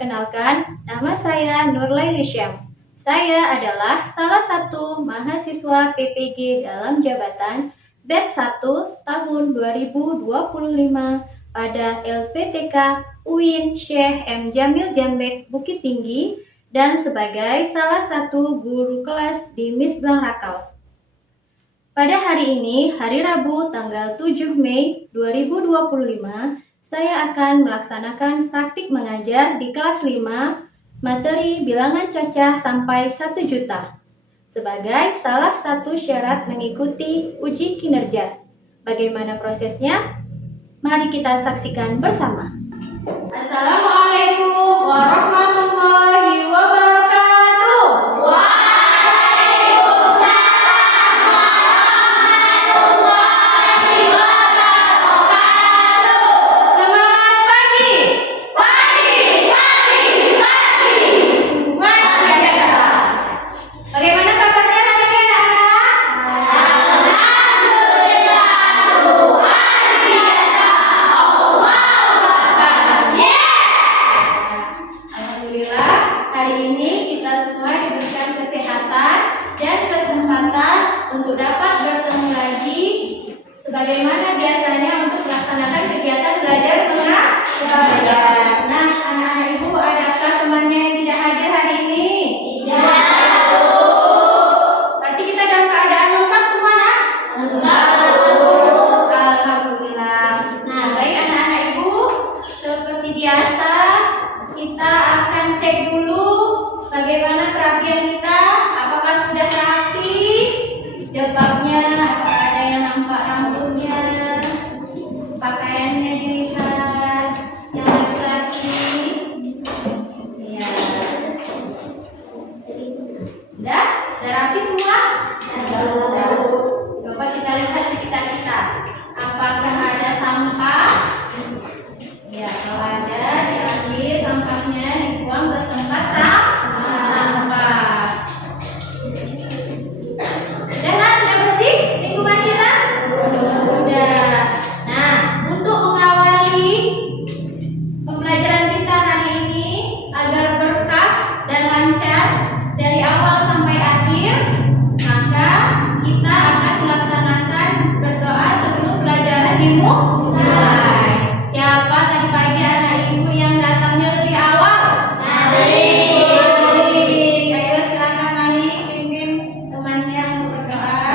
Perkenalkan, nama saya Nurlaili Syam. Saya adalah salah satu mahasiswa PPG dalam jabatan batch 1 tahun 2025 pada LPTK UIN Syekh M. Jamil Jambek Bukit Tinggi dan sebagai salah satu guru kelas di Misblang Rakal. Pada hari ini, hari Rabu tanggal 7 Mei 2025, saya akan melaksanakan praktik mengajar di kelas 5, materi bilangan cacah sampai 1 juta, sebagai salah satu syarat mengikuti uji kinerja. Bagaimana prosesnya? Mari kita saksikan bersama. Assalamualaikum warahmatullahi wabarakatuh. Bagaimana kabarnya hari ini anak-anak? Alhamdulillah, hari ini kita semua diberikan kesehatan dan kesempatan untuk dapat bertemu lagi sebagaimana biasanya untuk melaksanakan kegiatan belajar mengajar. Nah, anak-anak ibu, adakah temannya yang tidak hadir hari ini? Berarti kita dalam keadaan lengkap semua, nak? Alhamdulillah. Nah, baik anak-anak ibu, seperti biasa kita akan cek dulu bagaimana kerapian kita, apakah sudah rapi jilbabnya, apakah ada yang nampak rambutnya, pakaiannya dilihat, yang laki-laki. Ya. Sudah? Sudah rapi semua? Sudah. Coba kita lihat sekitar kita. Apakah ada sampah? Ya, kalau ada diambil sampahnya, dibuang ke tempat sampah. Sudah, nak? Sudah bersih lingkungan kita? Sudah. Nah, untuk mengawali pembelajaran kita hari ini agar berkah dan lancar dari awal sampai akhir, maka kita akan melaksanakan berdoa sebelum pelajaran dimulai. Siapa tadi pagi anak ibu yang datangnya lebih awal? Malik. Ayo silakan Malik, pimpin temannya untuk berdoa.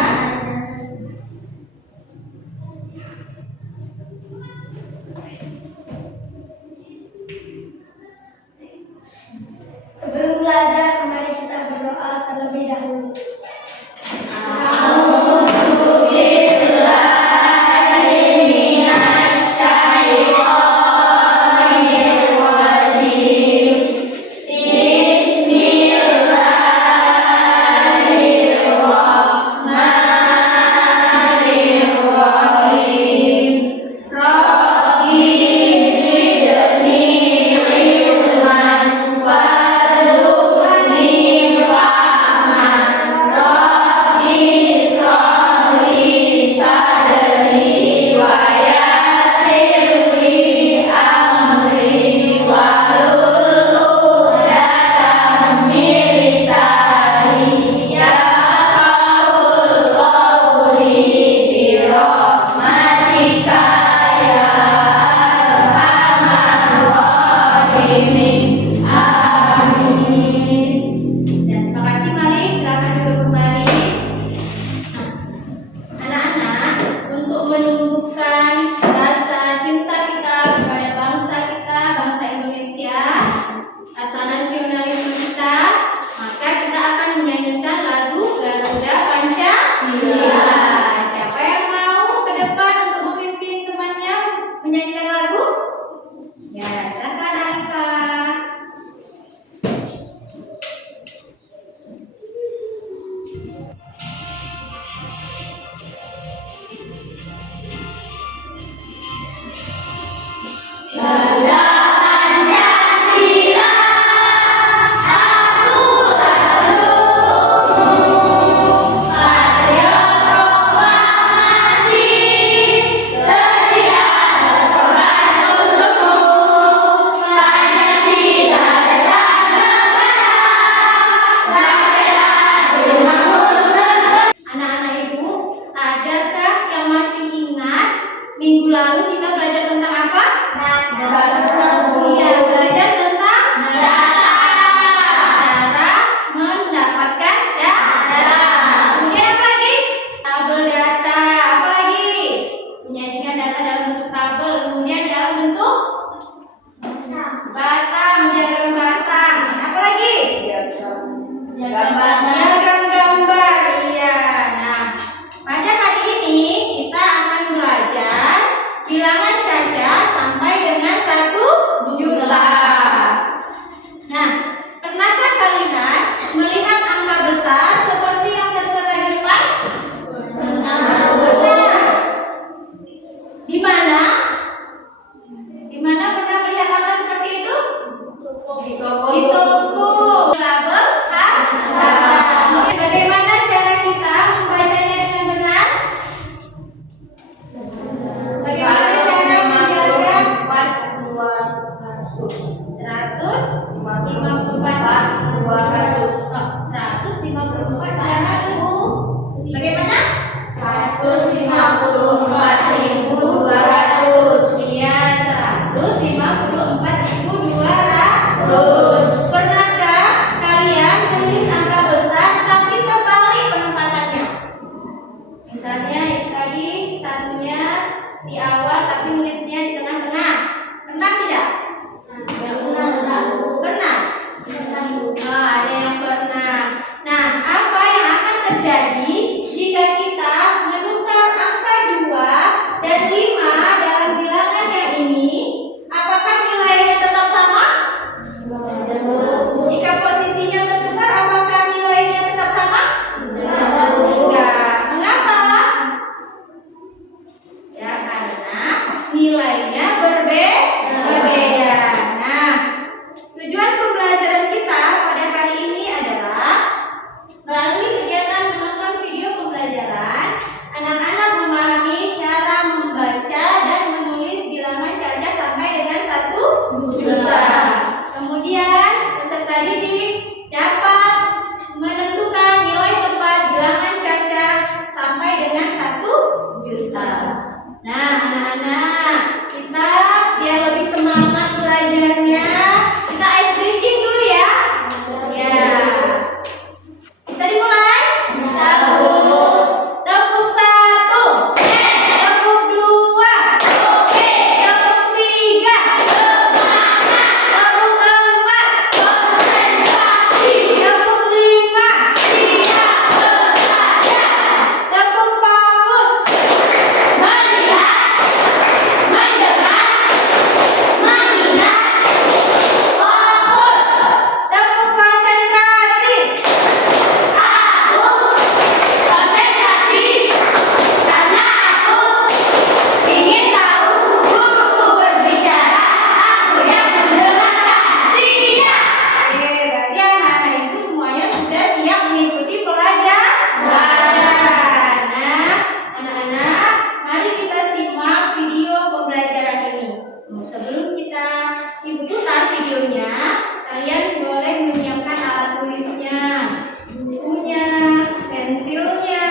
Sebelum belajar, mari kita berdoa terlebih dahulu. A'udzubillahi Misalnya tadi satunya di awal tapi nulisnya di tengah-tengah. Pernah tidak? Pernah? Oh, ada yang pernah. Nah, apa yang akan terjadi jika kita menukar angka 2 dan 5 dalam bilangan yang ini? Apakah nilainya tetap sama? Jika posisinya tertukar, apakah nilainya tetap sama? Enggak. Mengapa? Ya, karena nilainya berbeda. Nah, tujuan pembelajaran kita pada hari ini adalah melalui kegiatan menonton video pembelajaran, anak-anak memahami cara membaca dan menulis bilangan caca sampai dengan 1 juta. Kemudian peserta didik dapat menentukan nilai tempat bilangan caca sampai dengan 1 juta. Nah, anak-anak, kita biar lebih semangat belajarnya, kita ice breaking dulu ya. Ya. Bisa dimulai? Bisa, Bu. Tepuk 1. Tepuk 2. Tepuk 3. Tepuk 4. Konsentrasi. Tepuk 5. Tepuk fokus. Melihat, mendengar, mengingat, fokus. Tepuk konsentrasi. Aku konsentrasi karena aku ingin tahu guruku berbicara, aku yang mendengarkan. Siap. Berarti anak-anak ibu semuanya sudah siap mengikuti pelajaran. Nah, anak-anak, mari kita simak video pembelajaran ini. Sebelum ibu putar videonya, kalian boleh menyiapkan alat tulisnya, bukunya, pensilnya,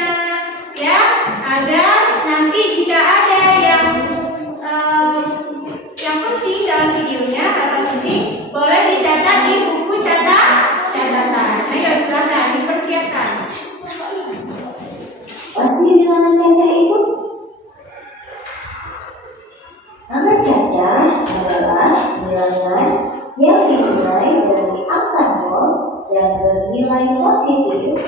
ya, agar nanti jika ada yang penting dalam videonya atau penting, boleh dicatat di buku catatan. Ayo silakan dipersiapkan. Pasti bilangan caca itu? Nama caca adalah bilangan yang dimulai dari angka 0 dan bernilai positif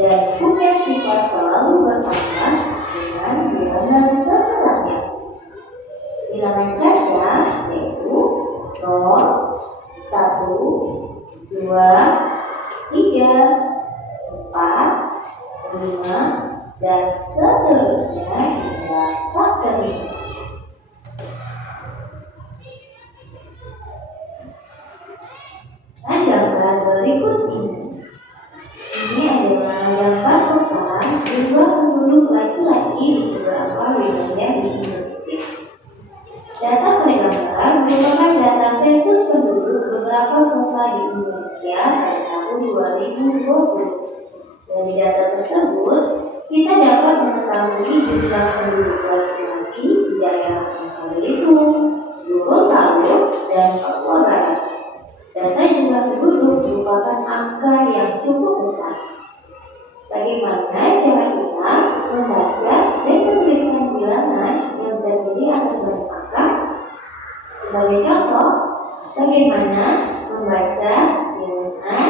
dan punya sifat selalu bertambah dengan bilangan setelahnya. Bilangan caca yaitu 0, 1, 2, 3, 4, 5, dan seterusnya hingga tak terhitung. Nah, gambar berikut ini adalah gambar tentang jumlah penduduk laki-laki di beberapa wilayah di Indonesia. Data pada gambar merupakan data sensus penduduk beberapa kota di Indonesia pada tahun 2020. Dari data tersebut, kita dapat mengetahui jumlah penduduk laki-laki di daerah Belitung, Gorontalo, dan Papua Barat. Data jumlah penduduk merupakan angka yang cukup besar. Bagaimana cara kita membaca dan menuliskan bilangan yang terdiri atas banyak angka? Sebagai contoh, bagaimana membaca bilangan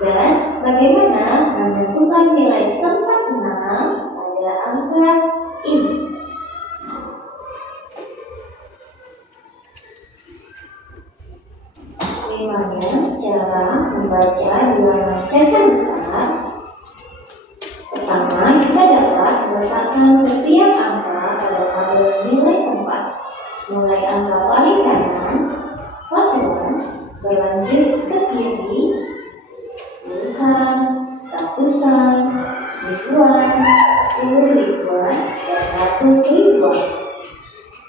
dan bagaimana menentukan nilai tempat 6 pada angka ini. Bagaimana cara membaca bilangan caca besar? Pertama, kita dapat meletakkan setiap angka pada tabel nilai tempat, mulai angka paling kanan, satuan, berlanjut ke kiri, puluhan, ratusan, ribuan, puluh ribuan, dan ratus ribuan.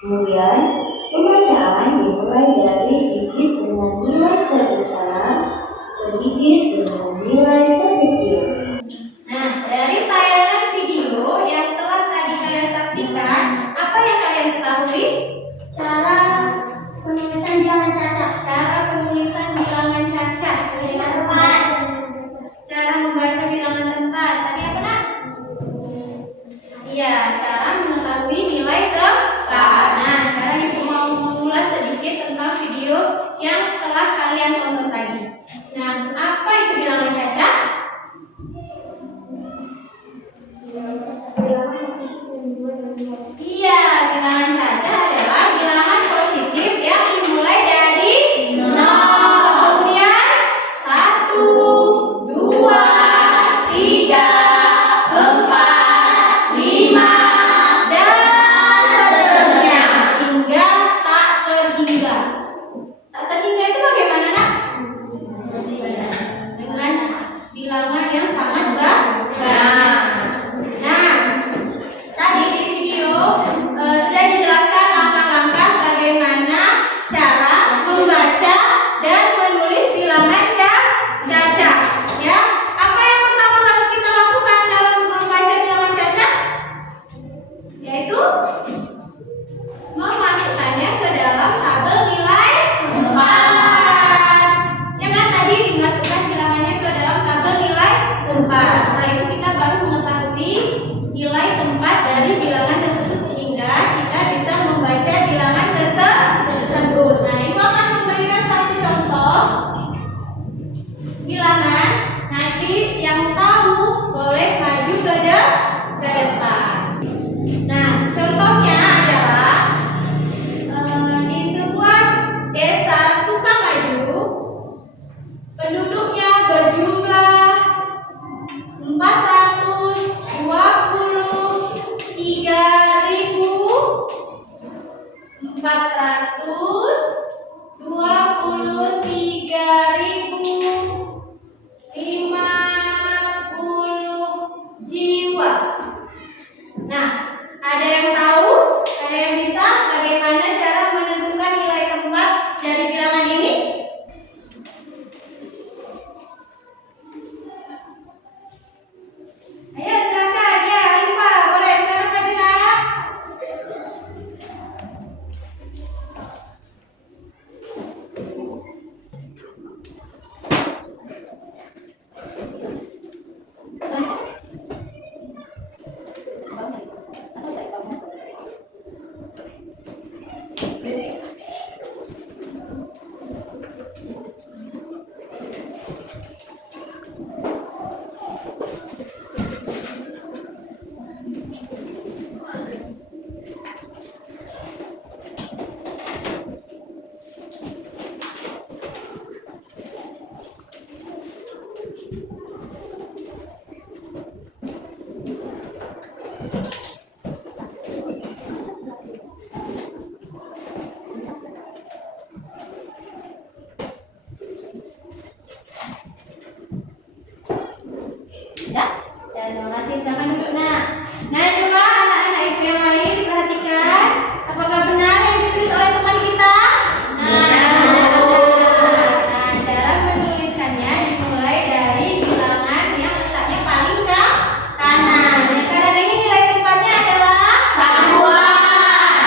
Kemudian, pembacaan dimulai dari digit dengan nilai terbesar ke digit dengan nilai terkecil. Nah, dari tayangan video yang telah tadi kalian saksikan, apa yang kalian ketahui? Cara penulisan bilangan caca. Cara penulisan bilangan caca. Tempat. Cara membaca bilangan tempat. Tadi Iya, bilangan caca adalah bilangan positif yang dimulai dari 0. Kemudian 1, 2, 3, 4, 5, dan seterusnya hingga tak terhingga. Tak terhingga itu bagaimana, Nak? Dengan bilangan yang sangat banyak. Nah, tadi di video sudah dijelaskan langkah-langkah bagaimana cara membaca dan menulis bilangan caca. Ya, apa yang pertama harus kita lakukan dalam membaca bilangan caca? Yaitu memasukkannya ke dalam tabel nilai tempat. Ya kan, tadi dimasukkan bilangannya ke dalam tabel nilai tempat. Setelah itu kita baru mengetahui nilai tempat dari bilangan tersebut sehingga kita bisa membaca bilangan tersebut. Nah, Ibu akan memberikan satu contoh bilangan. Nanti yang tahu boleh maju ke depan. Nah, contohnya adalah di sebuah desa Sukamaju, penduduknya berjumlah 423.050 jiwa. Nah, ada yang tahu? Ada yang bisa bagaimana cara menentukan nilai tempat dari bilangan ini? Ayo silakan, ya Alifah, boleh sekarang maju nak. Ya, dan terima kasih. Silakan duduk nak. Nah, coba anak-anak ibu yang lain perhatikan, apakah benar yang ditulis oleh teman kita? Nah, cara menuliskannya dimulai dari bilangan yang letaknya paling ke kanan. Yang kanan ini nilai tempatnya adalah satuan.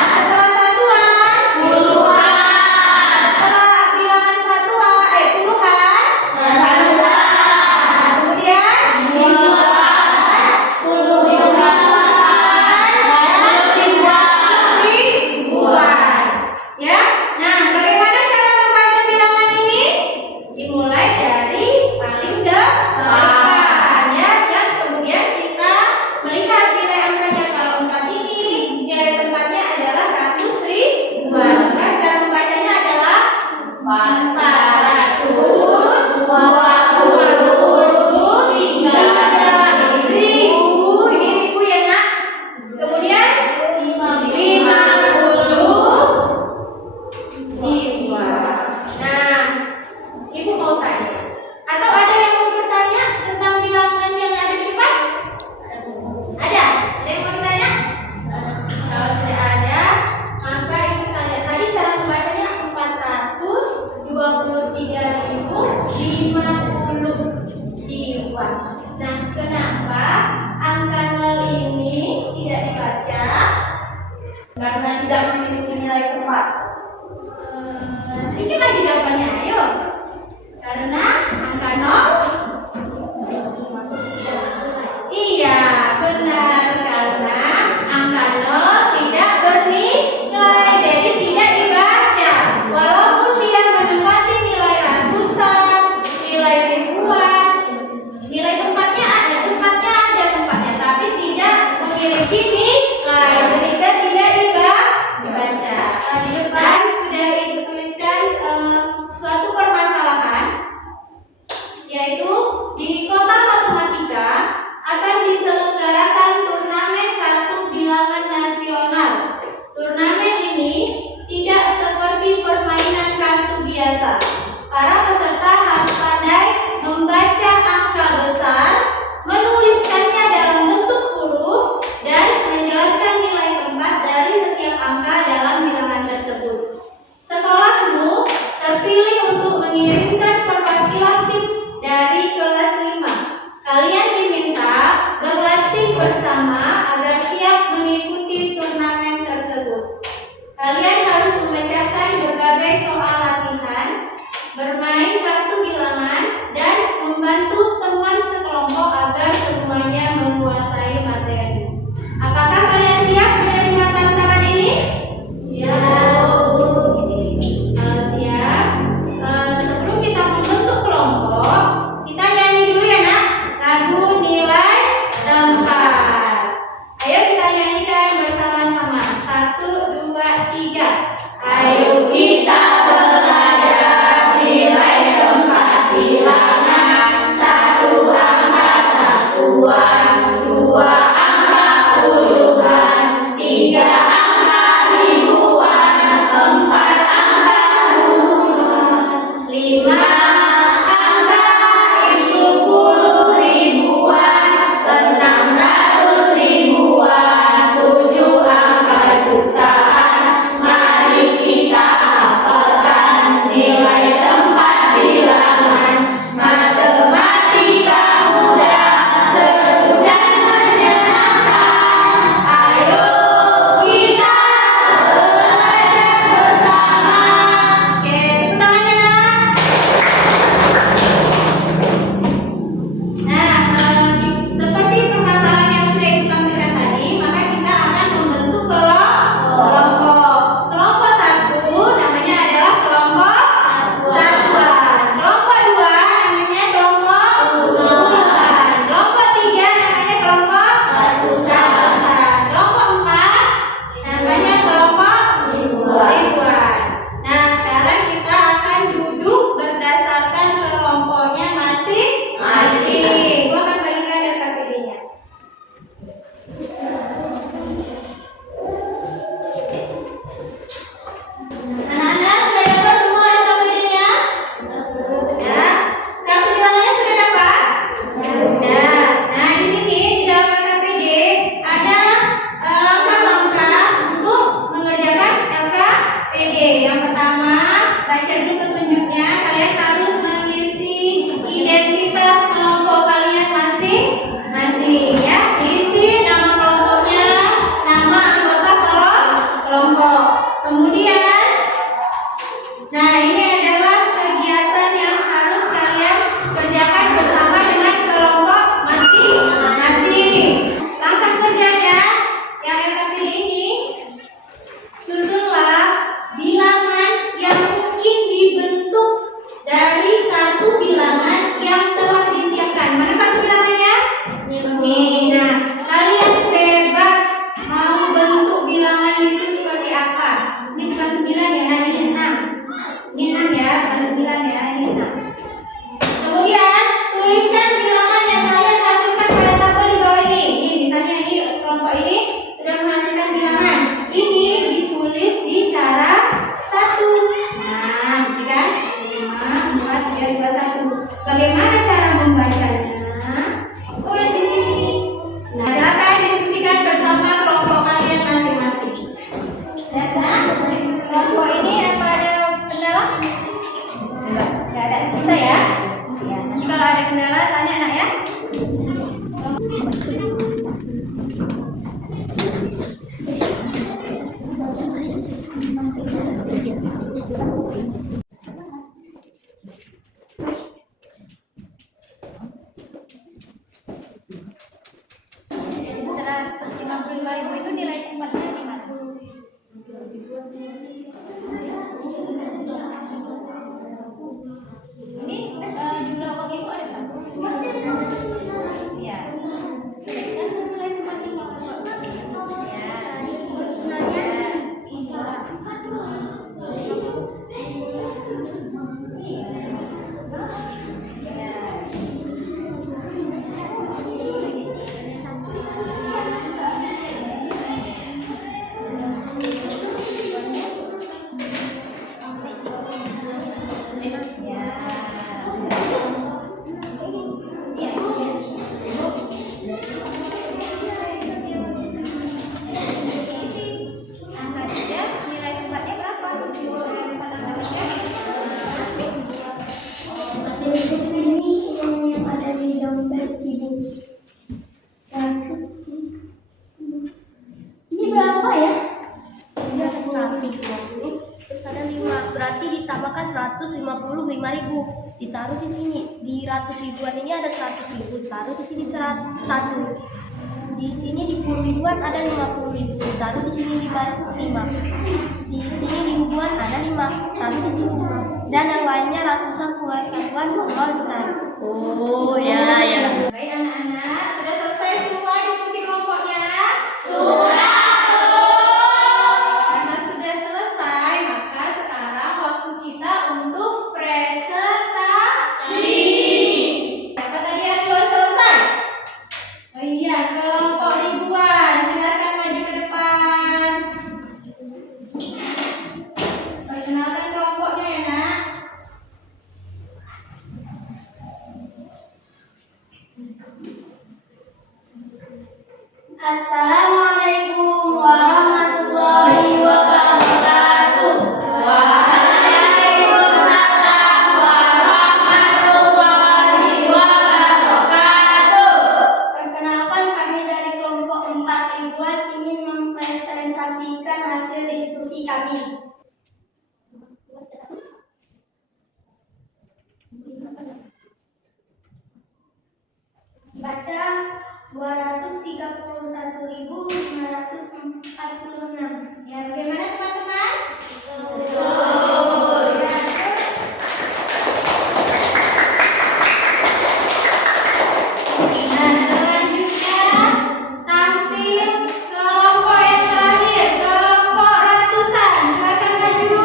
Setelah satuan, puluhan. Setelah bilangan satuan, puluhan, ratusan. Kemudian ribuan. Ya. Nah, bagaimana cara membaca bilangan ini? Dimulai dari paling depan, ya. Dan kemudian kita melihat nilai angkanya. Kalau 4 ini nilai tempatnya adalah ratus ribuan. Maka cara membacanya adalah 423.000. Ini ribu ya nak. Kemudian 50 jiwa. Nah, ibu mau tanya, atau ada yang mau bertanya tentang bilangan yang ada di depan? Ada? Ada yang mau ditanya? Kalau tidak ada, maka ibu tanya tadi cara membacanya 423.050 jiwa. Nah, kenapa angka 0 ini tidak dibaca? Karena tidak memiliki nilai tempat. Sedikit lagi jawabannya, ayo. Karena angka 0 iya, benar. Karena angka 0 tidak bernilai, jadi tidak dibaca. Walaupun dia menempati nilai ratusan, nilai ribuan, nilai tempatnya begini sehingga tidak dibaca. Di depan sudah ibu tuliskan suatu permasalahan, yaitu di kota matematika akan diselenggarakan turnamen kartu bilangan nasional. Turnamen ini tidak seperti permainan kartu biasa. Para peserta harus pandai membaca angka besar, menuliskannya dalam bentuk huruf, dan menjelaskan nilai tempat dari setiap angka dalam bilangan tersebut. Sekolahmu terpilih untuk mengirimkan perwakilan tim dari kelas 5. Kalian diminta berlatih bersama agar siap mengikuti turnamen tersebut. Kalian harus memecahkan berbagai soal latihan, bermain kartu bilangan, dan membantu teman sekelompok agar semuanya menguasai materi. Apakah kalian siap menerima tantangan ini? Kalau siap, sebelum kita membentuk kelompok, kita nyanyi dulu ya nak, lagu nilai tempat. Ayo kita nyanyikan bersama-sama. 1, 2, 3. Ayo kita belajar nilai tempat bilangan. 1 angka satuan, 2 angka puluhan, 3 angka ribuan, 4 angka puluhan, 5 angka itu 10 ribuan, 600 ribuan, 7 angka jutaan. Mari kita hafalkan nilai tempat bilangan. Matematika mudah, seru dan menyenangkan. Ayo kita belajar bersama. Oke, tepuk tangannya nak. Seperti permasalahan yang sudah ibu tampilkan tadi, maka kita akan membentuk kelompok. Kelompok 1 namanya adalah kelompok satuan. Kelompok 2 namanya kelompok puluhan. Kelompok 3 namanya kelompok ratusan. Kelompok 4 namanya kelompok ribuan. Nah, sekarang kita akan duduk berdasarkan kelompoknya masing-masing. Gua akan bagikan RKPD-nya. Anak-anak sudah dapat semua RKPD-nya? Ya. Kartu bilangannya sudah dapat? Ya. Nah, di sini di dalam RKPD ada langkah-langkah untuk mengerjakan LKPD. Yang pertama, baca dulu petunjuknya. Kalian harus mengisi identitas kelompok kalian masing-masing ya. Isi nama kelompoknya, nama anggota kelompok. Kemudian, nah ini adalah kegiatan yang harus kalian kerjakan bersama dengan kelompok masing-masing. Langkah kerjanya yang LKPD ini, susunlah bilangan yang mungkin dibentuk dari kartu bilangan yang telah disiapkan. Mana kartu bilangannya? Nih, nah kalian bebas mau bentuk bilangan itu seperti apa. Ini bukan 9 ya, nah ini 6. Ini 6 ya, bukan 9 ya, ini 6. Kemudian tuliskan bilangan yang kalian hasilkan pada tabel di bawah ini. Ini misalnya ini kelompok ini sudah menghasilkan bilangan. Ini ditulis di cara 1. Nah, gitu kan? 5, 4, 3, 2, 1. Bagaimana cara membacanya? Tulis di sini. Nah, silakan diskusikan bersama kelompok kalian masing-masing. Ya, nah, kelompok ini apa ada kendala? Enggak ada, bisa ya? Ya, nanti kalau ada kendala tanya anak ya. itu nilai tempatnya di mana? Ini jumlah uang ibu ada nggak? Iya. Dan nilai tempatnya 155.000. Ditaruh di sini. Di ratus ribuan ini ada 100.000. Taruh di sini 1. Di sini di puluh ribuan ada 50.000. Ditaruh di sini 5. Di sini di ribuan ada 5. Taruh di sini 5. Dan yang lainnya ratusan puluhan satuan monggo ditaruh. Oh ya. Baik anak-anak, sudah selesai semua diskusi kelompoknya? Karena sudah selesai, maka sekarang waktu kita untuk presentasi. Siapa tadi yang duluan selesai? Oh iya, kelompok ribuan. Silakan maju ke depan. Perkenalkan kelompoknya ya, Nak. Assalamualaikum warahmatullahi wabarakatuh. Waalaikumsalam warahmatullahi wabarakatuh. Perkenalkan, kami dari kelompok 4 ribuan ingin mempresentasikan hasil diskusi kami. Baca 231.546. Ya, bagaimana teman-teman? Nah, selanjutnya tampil kelompok yang terakhir, kelompok ratusan. Silakan maju.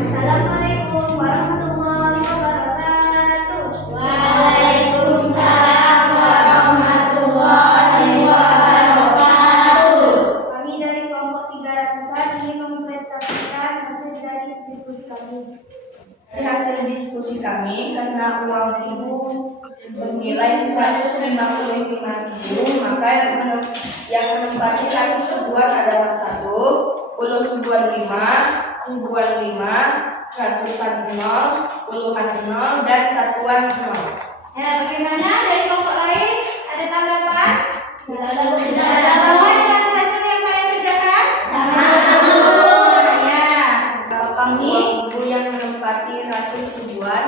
Assalamualaikum warahmatullahi wabarakatuh. Waalaikumsalam warahmatullahi wabarakatuh. Kami dari kelompok 300-an ingin mempresentasikan hasil dari diskusi kami. Dari hasil diskusi kami, karena uang itu bernilai 155.000, maka yang menempati ratus ribuan adalah 1, puluh ribuan 5, ribuan 5, ratusan 0, puluhan 0, dan satuan 0. Ya, bagaimana dari kelompok lain? Ada tanggapan? Tidak Ada sama dengan hasil yang kalian kerjakan? Ya. Berapa uang ibu yang menempati ratus ribuan?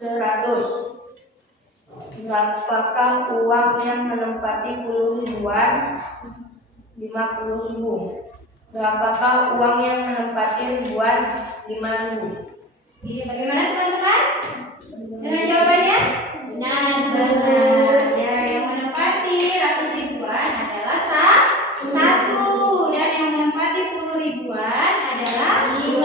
100. Berapakah uang yang menempati puluh ribuan? 50.000. Berapakah uang yang menempati ribuan? 5.000. Iya, bagaimana teman-teman? Dengan jawabannya? Benar. Ya, yang menempati ratus ribuan adalah satu, dan yang menempati puluh ribuan adalah 5,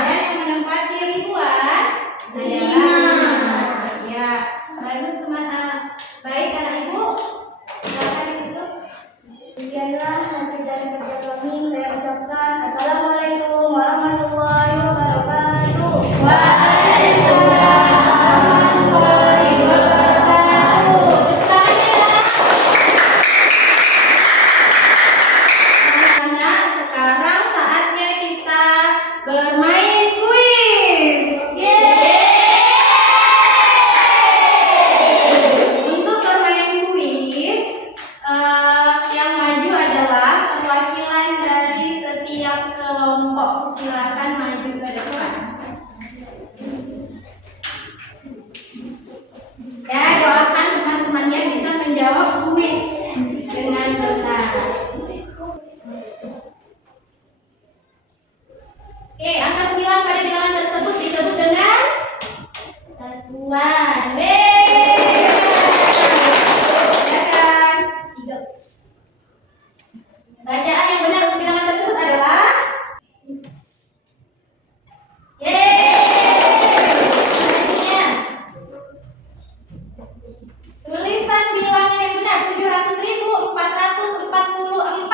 dan yang menempati ribuan adalah 5. Ya, bagus teman-teman. Baik anak ibu, silakan ditutup. Demikianlah hasil dari kerja kami. Saya ucapkan Assalamualaikum warahmatullahi wabarakatuh. Waalaikumsalam warahmatullahi wabarakatuh. Anak-anak, sekarang saatnya kita bermain kuis. Untuk bermain kuis, yang maju adalah perwakilan dari setiap kelompok. Silakan maju ke depan. Ya, doakan teman-temannya bisa menjawab kuis dengan benar. Oke, angka 9 pada bilangan tersebut disebut dengan satuan. Silakan. Bacaan yang benar untuk bilangan tersebut adalah selanjutnya, tulisan bilangan yang benar 700.444.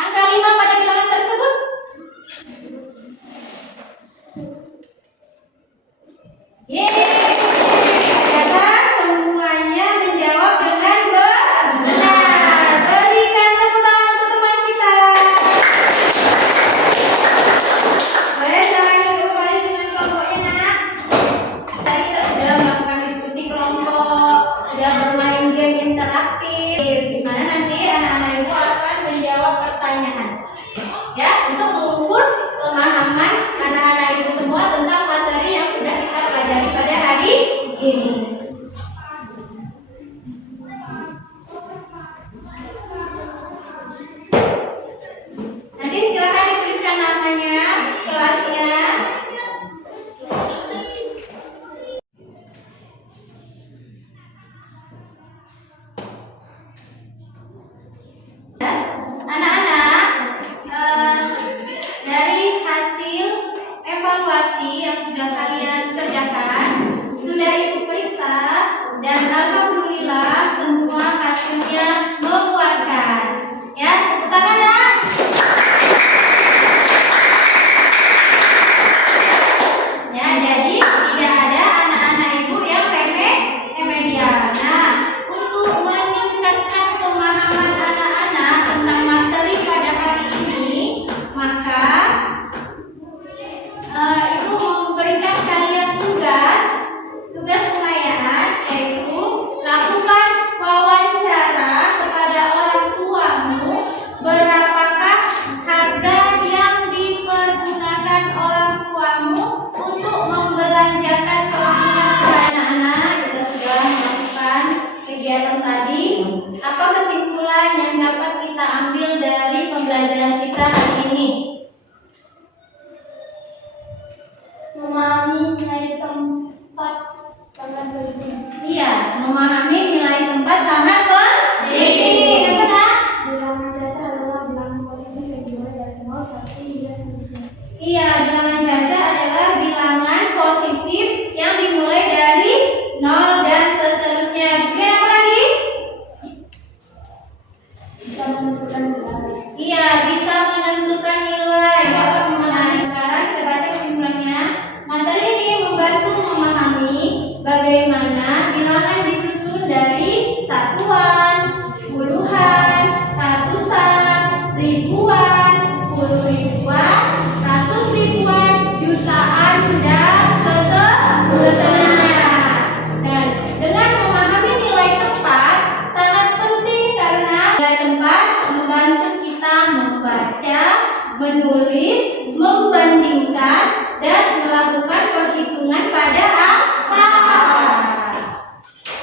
Angka 5 menulis, membandingkan, dan melakukan perhitungan pada angka.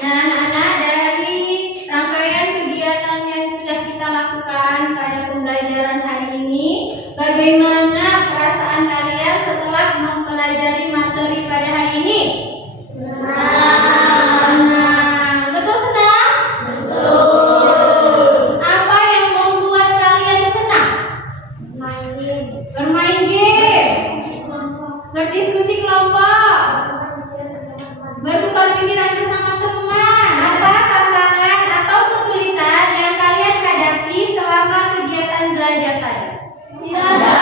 Nah, anak-anak, dari rangkaian kegiatan yang sudah kita lakukan pada pembelajaran hari ini, bagaimana perasaan kalian setelah mempelajari materi pada hari ini? Senang. Betul senang? Betul. Apa yang membuat kalian senang? Bermain game, berdiskusi kelompok, bertukar pikiran bersama teman. Apa tantangan atau kesulitan yang kalian hadapi selama kegiatan belajar tadi? Tidak ada.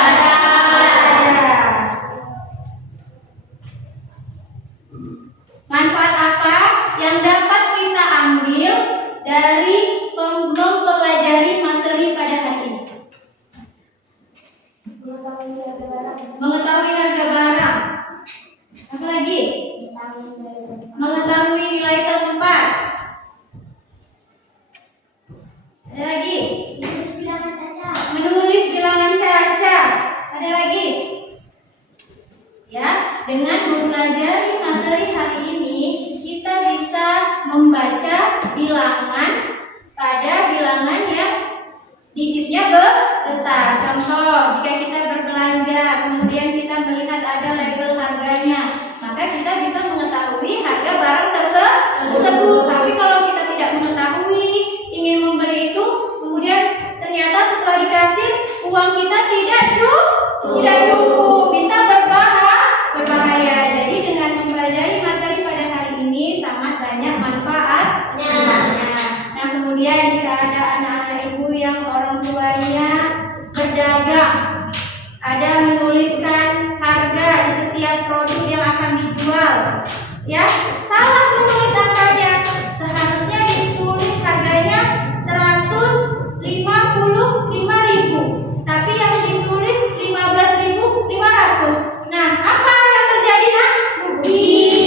Manfaat apa yang dapat kita ambil dari mempelajari materi pada hari ini? Mengetahui harga barang. Apa lagi? Mengetahui nilai tempat. Ada lagi? Menulis bilangan caca. Ada lagi? Ya, dengan mempelajari materi hari ini, kita bisa membaca bilangan pada bilangan yang digitnya besar. Contoh, jika kita berbelanja, kemudian kita melihat ada label harganya, maka kita bisa mengetahui harga barang tersebut. Tapi kalau kita tidak mengetahui, ingin membeli itu, kemudian ternyata setelah dikasih uang kita tidak cukup, bisa berbahaya. Jadi dengan mempelajari materi pada hari ini sangat banyak manfaatnya. Nah, kemudian jika ada anak-anak ibu yang orang tuanya berdagang, ada menuliskan harga di setiap produk yang akan dijual, ya, salah menulis angkanya. Seharusnya ditulis harganya 155.000, tapi yang ditulis 15.500. Nah, apa yang terjadi, Nak?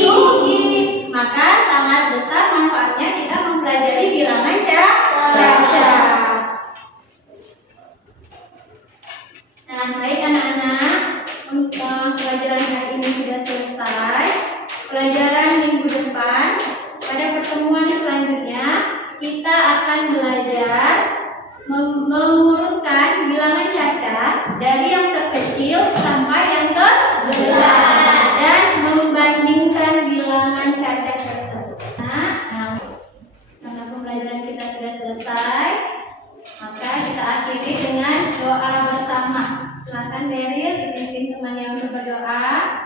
Rugi. Maka sangat besar manfaatnya kita mempelajari bilangan caca. Nah, baik anak-anak, pelajaran hari ini sudah selesai. Pelajaran minggu depan, pada pertemuan selanjutnya, kita akan belajar mengurutkan bilangan caca dari yang terkecil sampai yang terbesar dan membandingkan bilangan caca tersebut. Nah, karena pembelajaran kita sudah selesai, maka kita akhiri dengan doa bersama. Silakan Beril dipimpin temannya untuk berdoa.